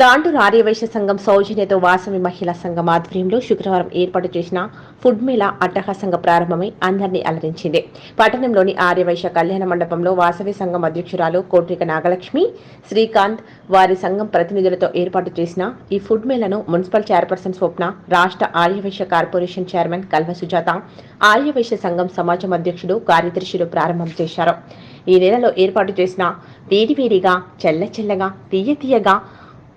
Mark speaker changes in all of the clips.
Speaker 1: తాండూరు ఆర్యవైశ్య సంఘం సౌజన్యతో వాసవి మహిళా సంఘం ఆధ్వర్యంలో శుక్రవారం ఏర్పాటు చేసిన ఫుడ్ మేళా అట్టహాసంగా ప్రారంభమై అందరినీ అలరించింది. పట్టణంలోని ఆర్యవైశ్య కళ్యాణ మండపంలో వాసవి సంఘం అధ్యక్షురాలు కోట్రిక నాగలక్ష్మి శ్రీకాంత్ వారి సంఘం ప్రతినిధులతో ఏర్పాటు చేసిన ఈ ఫుడ్ మేళాను మున్సిపల్ చైర్పర్సన్ స్వప్న రాష్ట్ర ఆర్యవైశ్య కార్పొరేషన్ చైర్మన్ కల్వ సుజాత ఆర్యవైశ్య సంఘం సమాజం అధ్యక్షుడు కార్యదర్శులు ప్రారంభం చేశారు. ఈ నెలలో ఏర్పాటు చేసిన వేడివేడిగా చెల్ల చెల్లగా తీయ తీయగా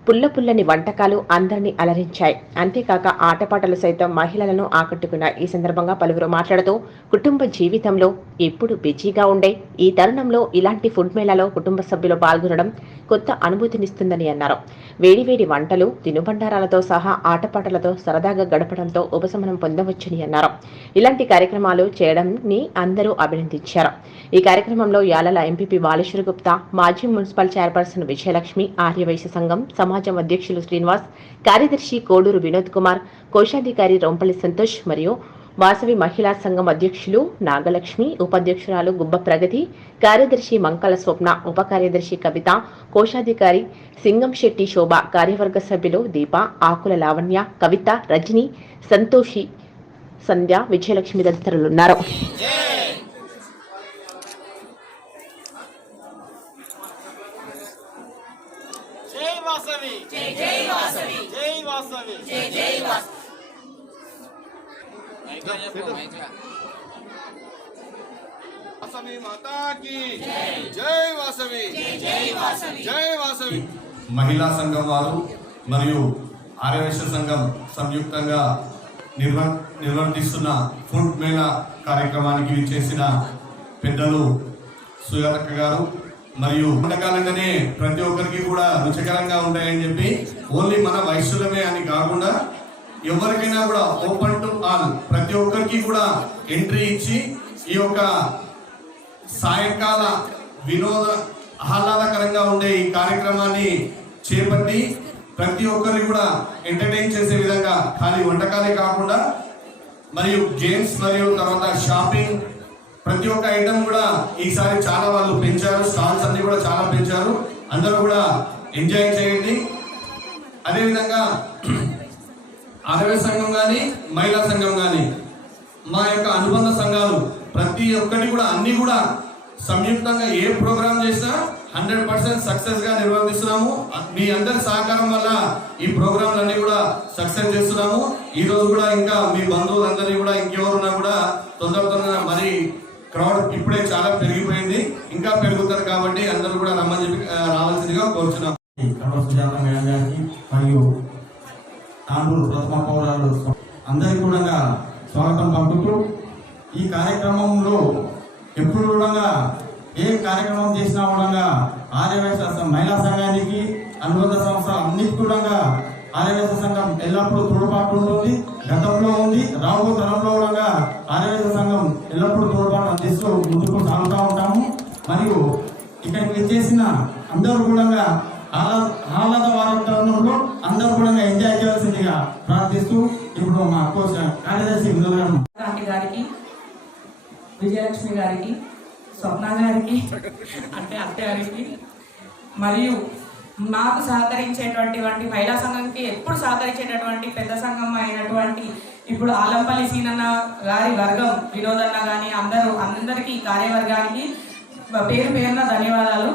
Speaker 1: పుల్ల పుల్లని వంటకాలు అందరినీ అలరించాయి. అంతేకాక ఆటపాటలు సైతం మహిళలను ఆకట్టుకున్నాయి. ఈ సందర్భంగా పలువురు మాట్లాడుతూ కుటుంబ జీవితంలో ఎప్పుడు బిజీగా ఉండే ఈ తరుణంలో ఇలాంటి ఫుడ్ మేళాలో కుటుంబ సభ్యులు పాల్గొనడం కొత్త అనుభూతినిస్తుందని అన్నారు. వేడివేడి వంటలు తినుబండారాలతో సహా ఆటపాటలతో సరదాగా గడపడంతో ఉపశమనం పొందవచ్చని అన్నారు. ఇలాంటి కార్యక్రమాలు చేయడంని అందరూ అభినందించారు. ఈ కార్యక్రమంలో యాలల ఎంపీపీ బాలేశ్వర గుప్తా మాజీ మున్సిపల్ చైర్పర్సన్ విజయలక్ష్మి ఆర్యవైశ్య సంఘం సమాజం అధ్యక్షులు శ్రీనివాస్ కార్యదర్శి కోడూరు వినోద్ కుమార్ కోశాధికారి రొంపల్లి సంతోష్ మరియు వాసవి మహిళా సంఘం అధ్యక్షులు నాగలక్ష్మి ఉపాధ్యక్షురాలు గుబ్బ ప్రగతి కార్యదర్శి మంకల స్వప్న ఉప కార్యదర్శి కవిత కోశాధికారి సింగం శెట్టి శోభ కార్యవర్గ సభ్యులు దీప ఆకుల లావణ్య కవిత రజని సంతోషి సంధ్య విజయలక్ష్మి తదితరులున్నారు
Speaker 2: జై వాసవి జై జై వాసవి జై వాసవి జై జై వాసవి జై వాసవి జై వాసవి జై వాసవి
Speaker 3: మహిళా సంఘం వారు మరియు ఆర్యవైశ్య సంఘం సంయుక్తంగా నిర్వ నిర్వర్తిస్తున్న ఫుడ్ మేళా కార్యక్రమానికి విచ్చేసిన పెద్దలు సుజాతక్క గారు మరియు వంటకాలంటేనే ప్రతి ఒక్కరికి కూడా రుచికరంగా ఉంటాయని చెప్పి ఓన్లీ మన వైశ్యులమే అని కాకుండా ఎవరికైనా కూడా ఓపెన్ టు ఆల్ ప్రతి ఒక్కరికి కూడా ఎంట్రీ ఇచ్చి ఈ యొక్క సాయంకాల వినోద ఆహ్లాదకరంగా ఉండే ఈ కార్యక్రమాన్ని చేపట్టి ప్రతి ఒక్కరిని కూడా ఎంటర్టైన్ చేసే విధంగా ఖాళీ వంటకాలే కాకుండా మరియు గేమ్స్ మరియు తర్వాత షాపింగ్ ప్రతి ఒక్క ఐటమ్ కూడా ఈసారి చాలా వాళ్ళు పెంచారు. స్టాల్స్ అన్ని కూడా చాలా పెంచారు. అందరూ కూడా ఎంజాయ్ చేయండి. అదేవిధంగా ఆరవై సంఘం కానీ మహిళా సంఘం కానీ మా యొక్క అనుబంధ సంఘాలు ప్రతి ఒక్కటి కూడా అన్ని కూడా సంయుక్తంగా ఏ ప్రోగ్రామ్ చేసినా హండ్రెడ్ పర్సెంట్ సక్సెస్గా నిర్వర్తిస్తున్నాము. మీ అందరి సహకారం వల్ల ఈ ప్రోగ్రాంలన్నీ కూడా సక్సెస్ చేస్తున్నాము. ఈ రోజు కూడా ఇంకా మీ బంధువులందరినీ కూడా ఇంకెవరున్నా కూడా తొందర తొందరగా మరి క్రౌడ్ ఇప్పుడే చాలా పెరిగిపోయింది. ఇంకా పెరుగుతారు కాబట్టి అందరూ కూడా రమ్మని చెప్పి రావాల్సిందిగా కోరుచున్నాం.
Speaker 4: మరియు తాండూరు ప్రథమ పౌరాలు అందరికీ కూడా స్వాగతం పంపుతూ ఈ కార్యక్రమంలో ఎప్పుడు కూడా ఏ కార్యక్రమం చేసినా కూడా ఆర్యవేశ మహిళా సంఘానికి అనుబంధ సంస్థ అన్నిటి కూడా ఆర్యవేశ సంఘం ఎల్లప్పుడూ తోడ్పాటు ఉంటుంది. గతంలో ఉంది రాబో తరంలో కూడా ఆర్యవేశ సంఘం ఎల్లప్పుడూ తోడ్పాటు అందిస్తూ ముందుకు సాగుతూ ఉంటాము. మరియు ఇక్కడికి చేసిన అందరూ కూడా ఆహ్లాద వాతావరణంలో అందరూ కూడా ఎంజాయ్ చేయాల్సిందిగా ప్రార్థిస్తూ ఇప్పుడు మా కోసం కార్యదర్శి వినోద్
Speaker 5: గారికి విజయలక్ష్మి గారికి స్వప్న గారికి అంటే అత్త గారికి మరియు మాకు సహకరించేటువంటి వంటి మహిళా సంఘంకి ఎప్పుడు సహకరించేటటువంటి పెద్ద సంఘం అయినటువంటి ఇప్పుడు ఆలంపల్లి సీనన్న గారి వర్గం వినోదన్న కానీ అందరూ అందరికీ కార్యవర్గానికి పేరు పేరున ధన్యవాదాలు.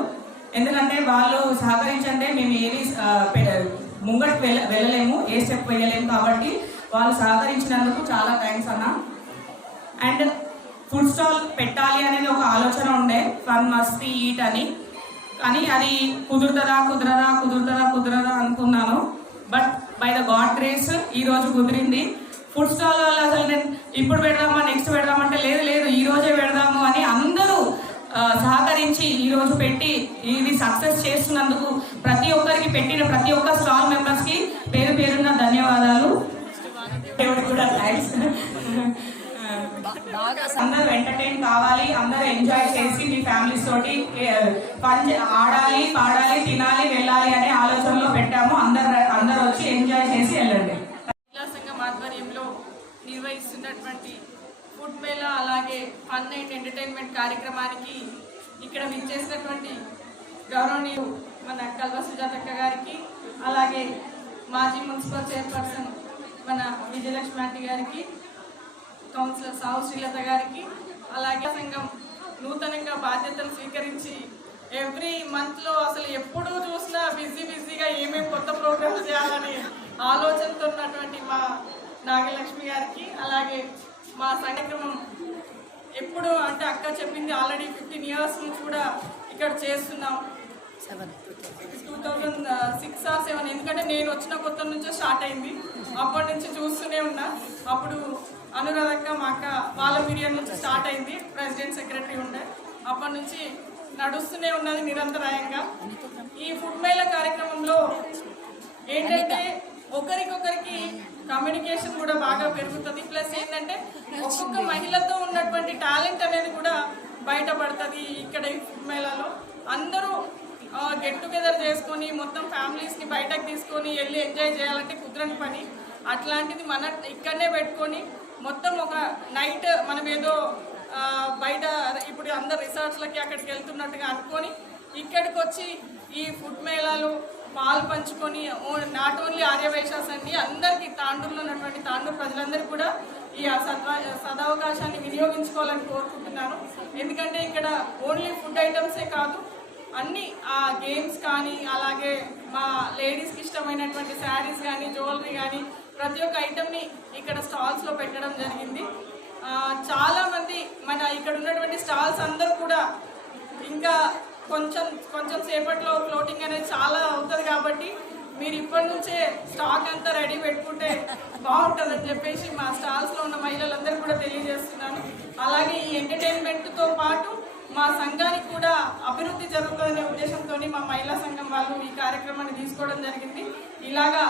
Speaker 5: ఎందుకంటే వాళ్ళు సహకరించంటే మేము ఏది ఆ, ముంగటికి వెళ్ళ వెళ్ళలేము ఏ స్టెప్ వెళ్ళలేము కాబట్టి వాళ్ళు సహకరించినందుకు చాలా థ్యాంక్స్ అన్న. అండ్ ఫుడ్ స్టాల్ పెట్టాలి అనేది ఒక ఆలోచన ఉండే. ఫన్ మస్తి ఈట్ అని. కానీ అది కుదురుతుందా కుదరదా కుదురుతుందా కుదరదా అనుకున్నాను. But by the God grace ఈరోజు కుదిరింది. ఫుడ్ స్టాల్ వాళ్ళు అసలు నేను ఇప్పుడు పెడదామా నెక్స్ట్ పెడదామంటే లేదు లేదు ఈ రోజే పెడదాము అని అందరూ సహకరించి ఈ రోజు పెట్టి ఇది సక్సెస్ చేస్తున్నందుకు ప్రతి ఒక్కరికి పెట్టిన ప్రతి ఒక్క స్టాల్ మెంబర్స్కి పేరు పేరున్న ధన్యవాదాలు. దేవుడికి కూడా థ్యాంక్స్ అందరూ ఎంటర్టైన్ కావాలి అందరూ ఎంజాయ్ చేసి మీ ఫ్యామిలీస్ తోటి పని ఆడాలి పాడాలి తినాలి వెళ్ళాలి అనే ఆలోచనలో పెట్టాము. అందరు అందరూ వచ్చి ఎంజాయ్ చేసి వెళ్ళండి.
Speaker 6: మహిళా సంఘం ఆధ్వర్యంలో నిర్వహిస్తున్నటువంటి ఫుడ్ మేళా అలాగే ఫన్ అండ్ ఎంటర్టైన్మెంట్ కార్యక్రమానికి ఇక్కడ విచ్చేసినటువంటి గౌరవనీయులు మన కల్వ సుజాతక్క గారికి అలాగే మాజీ మున్సిపల్ చైర్పర్సన్ మన విజయలక్ష్మి ఆంటీ గారికి కౌన్సిలర్ సాహు శ్రీలత గారికి అలాగే సంఘం నూతనంగా బాధ్యతలు స్వీకరించి ఎవ్రీ మంత్లో అసలు ఎప్పుడు చూసినా బిజీ బిజీగా ఏమేమి కొత్త ప్రోగ్రామ్స్ చేయాలని ఆలోచనతో ఉన్నటువంటి మా నాగలక్ష్మి గారికి అలాగే మా సంఘక్రమం ఎప్పుడు అంటే అక్క చెప్పింది ఆల్రెడీ ఫిఫ్టీన్ ఇయర్స్ నుంచి కూడా ఇక్కడ చేస్తున్నాం. Two thousand six or seven ఎందుకంటే నేను వచ్చిన కొత్త నుంచే స్టార్ట్ అయింది. అప్పటి నుంచి చూస్తూనే ఉన్నా. అప్పుడు అనురాధక్క మా అక్క వాళ్ళ పీరియడ్ నుంచి స్టార్ట్ అయింది. ప్రెసిడెంట్ సెక్రటరీ ఉండే. అప్పటి నుంచి నడుస్తూనే ఉన్నది నిరంతరాయంగా. ఈ ఫుడ్ మేళ కార్యక్రమంలో ఏంటంటే ఒకరికొకరికి కమ్యూనికేషన్ కూడా బాగా పెరుగుతుంది. ప్లస్ ఏంటంటే ఒక్కొక్క మహిళతో ఉన్నటువంటి టాలెంట్ అనేది కూడా బయటపడుతుంది ఇక్కడ ఈ మేళాలో. అందరూ గెట్ టుగెదర్ చేసుకొని మొత్తం ఫ్యామిలీస్ని బయటకు తీసుకొని వెళ్ళి ఎంజాయ్ చేయాలంటే కుదరని పని. అట్లాంటిది మన ఇక్కడనే పెట్టుకొని మొత్తం ఒక నైట్ మనం ఏదో బయట ఇప్పుడు అందరు రిసార్ట్స్లకి అక్కడికి వెళ్తున్నట్టుగా అనుకొని ఇక్కడికి వచ్చి ఈ ఫుడ్ మేళాలు పాలు పంచుకొని నాట్ ఓన్లీ ఆర్యవైశ్యాస్ అండి అందరికీ తాండూరులో ఉన్నటువంటి తాండూరు ప్రజలందరికీ కూడా ఈ సద్వ సదవకాశాన్ని వినియోగించుకోవాలని కోరుకుంటున్నాను. ఎందుకంటే ఇక్కడ ఓన్లీ ఫుడ్ ఐటమ్సే కాదు అన్ని ఆ గేమ్స్ కానీ అలాగే మా లేడీస్కి ఇష్టమైనటువంటి శారీస్ కానీ జ్యువెలరీ కానీ ప్రతి ఒక్క ఐటమ్ని ఇక్కడ స్టాల్స్లో పెట్టడం జరిగింది. చాలామంది మన ఇక్కడ ఉన్నటువంటి స్టాల్స్ అందరూ కూడా ఇంకా కొంచెం కొంచెం సేపట్లో ఫ్లోటింగ్ అనేది చాలా అవుతుంది కాబట్టి మీరు ఇప్పటి నుంచే స్టాక్ అంతా రెడీ పెట్టుకుంటే బాగుంటుందని చెప్పేసి మా స్టాల్స్లో ఉన్న మహిళలందరూ కూడా తెలియజేస్తున్నాను. అలాగే ఈ ఎంటర్టైన్మెంట్తో పాటు మా సంఘానికి కూడా అభివృద్ధి జరుగుతుందనే ఉద్దేశంతో మా మహిళా సంఘం వాళ్ళు ఈ కార్యక్రమాన్ని తీసుకోవడం జరిగింది. ఇలాగా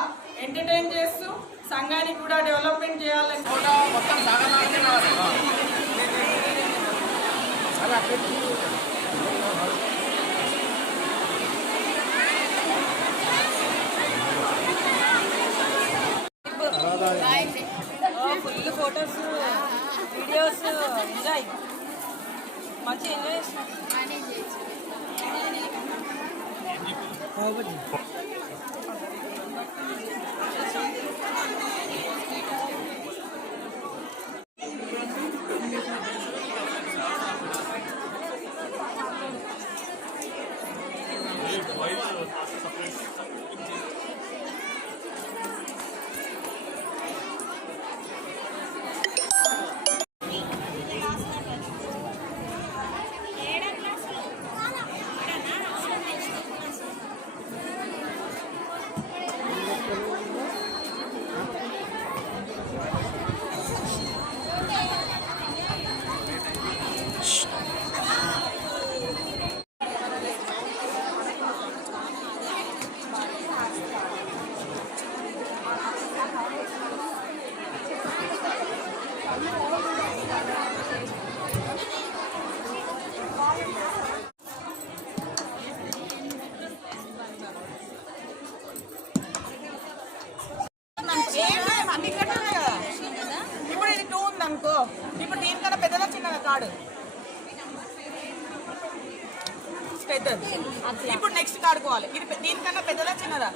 Speaker 6: ఎంటర్టైన్ చేస్తూ సంఘానికి కూడా డెవలప్మెంట్ చేయాలని
Speaker 7: ఫుల్ ఫొటోస్ వీడియోస్ ఎంజాయ్ మంచి ఎంజాయ్ చేసినాం
Speaker 5: ఇప్పుడు ఇది టూ ఉంది అనుకో ఇప్పుడు దీనికన్నా పెద్దదా చిన్నదా కార్డు పెద్దది ఇప్పుడు నెక్స్ట్ కాడుకోవాలి. ఇది దీనికన్నా పెద్దదా చిన్నదా?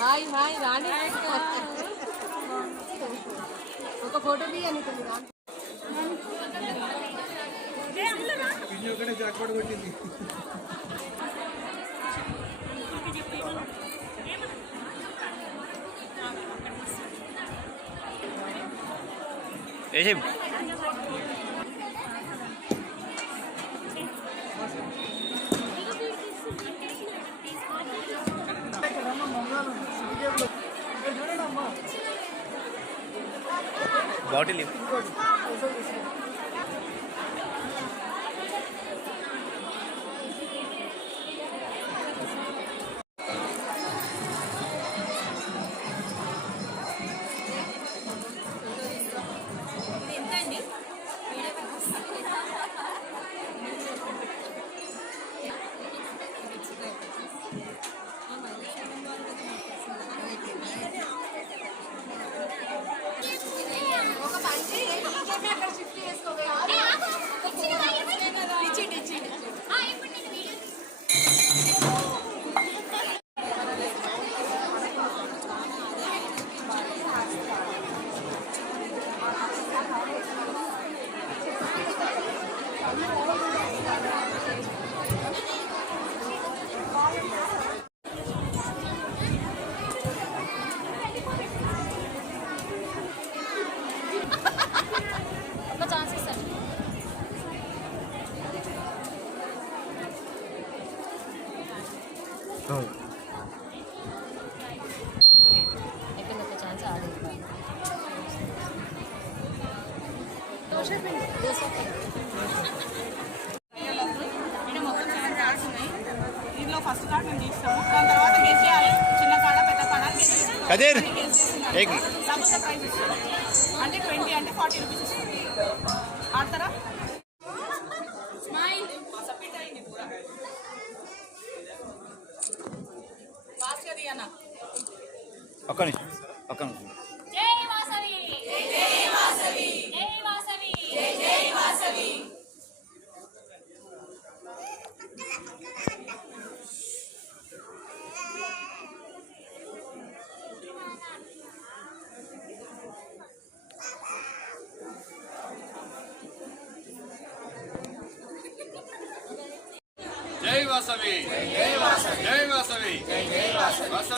Speaker 8: Hi hi Rani. ఒక ఫోటో తీయండి
Speaker 7: ఒకటే ఏం ఫస్ట్ కార్డ్ మేము తీస్తాము. దాని తర్వాత గెస్ చేయాలి చిన్న కాడ పెద్ద కాడ.
Speaker 9: కదీర్
Speaker 7: అంటే ట్వంటీ అంటే ఫార్టీ రూపీస్ ఆడతారా?
Speaker 9: ఒక్క నిమిషం ఒక్క నిమిషం
Speaker 10: జై వాసవి జై వాసవి జై వాసవి జై జై వాసవి
Speaker 3: జై వాసవి జై వాసవి జై వాసవి